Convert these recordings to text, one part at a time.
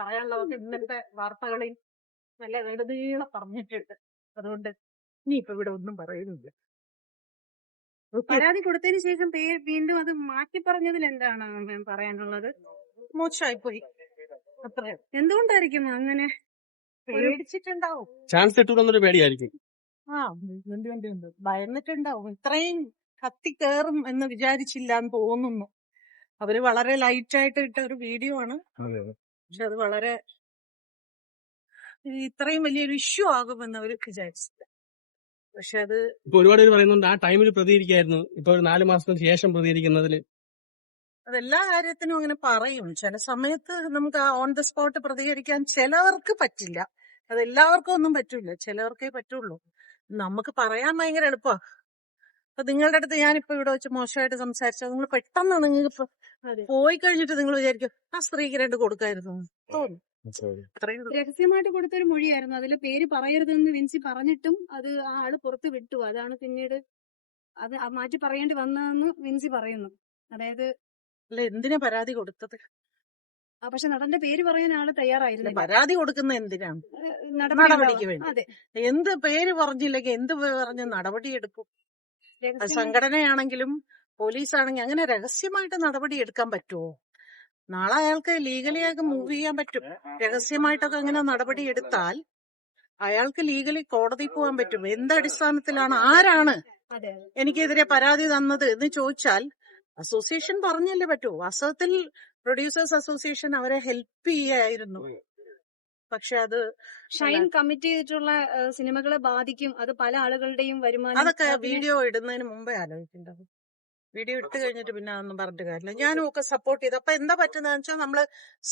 പറയാനുള്ളതൊക്കെ ഇന്നത്തെ വാർത്തകളിൽ നല്ല നെടുനീളം പറഞ്ഞിട്ടുണ്ട്. അതുകൊണ്ട് ഇനിയിപ്പോ ഇവിടെ ഒന്നും പറയുന്നില്ല. പരാതി കൊടുത്തതിന് ശേഷം വീണ്ടും അത് മാറ്റി പറഞ്ഞതിൽ എന്താണ് മാം പറയാനുള്ളത്? മോശമായിപ്പോയി. അത്ര എന്തുകൊണ്ടായിരിക്കും അങ്ങനെ? പേടിച്ചിട്ടുണ്ടാവും. ചാൻസ് കിട്ടൂലെന്നൊരു പേടിയായിരിക്കും. ഭയന്നിട്ടുണ്ടാവും. ഇത്രയും കത്തി കയറും എന്ന് വിചാരിച്ചില്ല എന്ന് തോന്നുന്നു. അവര് വളരെ ലൈറ്റായിട്ട് ഇട്ട ഒരു വീഡിയോ ആണ്. പക്ഷെ അത് വളരെ ഇത്രയും വലിയൊരു ഇഷ്യൂ ആകുമെന്ന് അവർ വിചാരിച്ചില്ല. പക്ഷെ അത് ഇപ്പൊ ഒരുപാട് പേര് പറയുന്നുണ്ട് ആ ടൈമിൽ പ്രതികരിക്കായിരുന്നു. ഇപ്പൊ ഒരു 4 മാസത്തിന് ശേഷം പ്രതികരിക്കുന്നതില് അതെല്ലാ കാര്യത്തിനും അങ്ങനെ പറയും. ചില സമയത്ത് നമുക്ക് ആ ഓൺ ദ സ്പോട്ട് പ്രതികരിക്കാൻ ചിലവർക്ക് പറ്റില്ല. അതെല്ലാവർക്കും ഒന്നും പറ്റൂല, ചിലവർക്കേ പറ്റുള്ളൂ. നമുക്ക് പറയാൻ ഭയങ്കര എളുപ്പമാണ്. അപ്പൊ നിങ്ങളുടെ അടുത്ത് ഞാനിപ്പോ ഇവിടെ വെച്ച് മോശമായിട്ട് സംസാരിച്ചാൽ നിങ്ങൾ പെട്ടെന്ന് നിങ്ങൾക്ക് പോയി കഴിഞ്ഞിട്ട് നിങ്ങൾ വിചാരിക്കും ആ സ്ത്രീക്ക് 2 കൊടുക്കായിരുന്നു തോന്നും. രഹസ്യമായിട്ട് കൊടുത്തൊരു മൊഴിയായിരുന്നു. അതില് പേര് പറയരുതെന്ന് വിൻസി പറഞ്ഞിട്ടും അത് ആ ആള് പുറത്ത് വിട്ടു. അതാണ് പിന്നീട് അത് മാറ്റി പറയേണ്ടി വന്നതെന്ന് വിൻസി പറയുന്നു. അതായത് അല്ല, എന്തിനാ പരാതി കൊടുത്തത്? പക്ഷെ നടന്റെ പേര് പറയാൻ ആള് തയ്യാറായിരുന്നു. പരാതി കൊടുക്കുന്ന എന്തിനാണ്? നടപടിക്ക് വേണ്ടി. അതെ, എന്ത് പേര് പറഞ്ഞില്ലെങ്കിൽ എന്ത് പറഞ്ഞ് നടപടി എടുക്കും? സംഘടനയാണെങ്കിലും പോലീസാണെങ്കിലും അങ്ങനെ രഹസ്യമായിട്ട് നടപടി എടുക്കാൻ പറ്റുമോ? നാളെ അയാൾക്ക് ലീഗലി ആയിട്ട് മൂവ് ചെയ്യാൻ പറ്റും. രഹസ്യമായിട്ടൊക്കെ അങ്ങനെ നടപടി എടുത്താൽ അയാൾക്ക് ലീഗലി കോടതി പോകാൻ പറ്റും. എന്തടിസ്ഥാനത്തിലാണ്, ആരാണ് എനിക്കെതിരെ പരാതി തന്നത് എന്ന് ചോദിച്ചാൽ അസോസിയേഷൻ പറഞ്ഞല്ലേ പറ്റൂ. വാസ്തവത്തിൽ പ്രൊഡ്യൂസേഴ്സ് അസോസിയേഷൻ അവരെ ഹെൽപ്പ് ചെയ്യായിരുന്നു. പക്ഷെ അത് ഷൈൻ കമ്മിറ്റ് ചെയ്തിട്ടുള്ള സിനിമകളെ ബാധിക്കും. അത് പല ആളുകളുടെയും വരുമാനം. അതൊക്കെ വീഡിയോ ഇടുന്നതിന് മുമ്പേ ആലോചിക്കേണ്ടത്. വീഡിയോ ഇട്ട് കഴിഞ്ഞിട്ട് പിന്നെ അതൊന്നും പറഞ്ഞിട്ട് കാര്യമില്ല. ഞാനും ഒക്കെ സപ്പോർട്ട് ചെയ്ത്. അപ്പൊ എന്താ പറ്റുന്നതെന്ന് വെച്ചാൽ നമ്മള്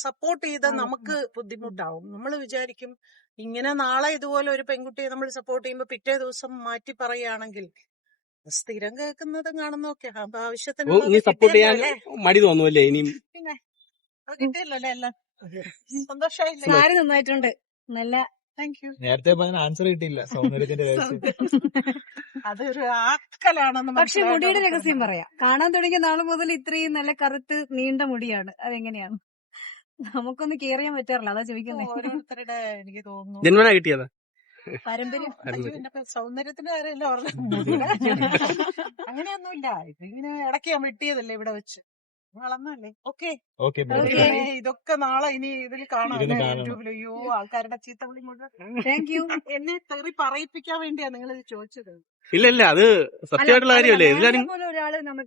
സപ്പോർട്ട് ചെയ്താൽ നമുക്ക് ബുദ്ധിമുട്ടാവും. നമ്മൾ വിചാരിക്കും ഇങ്ങനെ നാളെ ഇതുപോലെ ഒരു പെൺകുട്ടിയെ നമ്മൾ സപ്പോർട്ട് ചെയ്യുമ്പോൾ പിറ്റേ ദിവസം മാറ്റി പറയുകയാണെങ്കിൽ സ്ഥിരം കേൾക്കുന്നതും കാണുന്നൊക്കെ അപ്പൊ ആവശ്യത്തിന് സപ്പോർട്ട് ചെയ്യാൻ മടി തോന്നുമല്ലേ ഇനിയും? പിന്നെ അത് കിട്ടിയല്ലോ എല്ലാം. സന്തോഷമായില്ലേ? സാരി നന്നായിട്ടുണ്ട്. നല്ല താങ്ക് യു. നേരത്തെ ആൻസർ കിട്ടിയില്ല. സൗന്ദര്യത്തിന്റെ രഹസ്യം അതൊരു ആക്കലാണെന്ന്. പക്ഷെ മുടിയുടെ രഹസ്യം പറയാം. കാണാൻ തുടങ്ങിയ നാള് മുതൽ ഇത്രയും നല്ല കറുത്ത് നീണ്ട മുടിയാണ്. അതെങ്ങനെയാണ്? നമുക്കൊന്ന് കെയർ ചെയ്യാൻ പറ്റാറില്ല. അതാ ചോദിക്കുന്നത്. ഓരോരുത്തരുടെ എനിക്ക് തോന്നുന്നു ജന്മനാ കിട്ടിയതാ പാരമ്പര്യം. സൗന്ദര്യത്തിന്റെ കാര്യമല്ല പറഞ്ഞത്. അങ്ങനെയൊന്നുമില്ല. ഇതിങ്ങനെ ഇടയ്ക്ക് ഞാൻ വെട്ടിയതല്ലേ ഇവിടെ വെച്ച്. വളർന്നല്ലേ? ഓക്കെ. ഇതൊക്കെ നാളെ ഇനി ഇതിൽ കാണാം യൂട്യൂബിൽ. അയ്യോ, ആൾക്കാരുടെ ചീത്തവിളി മുഴുവൻ താങ്ക് യു. എന്നെ തെറി പറയിപ്പിക്കാൻ വേണ്ടിയാ നിങ്ങൾ ഇത് ചോദിച്ചത്. ഇല്ല അത് സത്യമായിട്ടുള്ള കാര്യമല്ലേ? ഒരാള് നമുക്ക്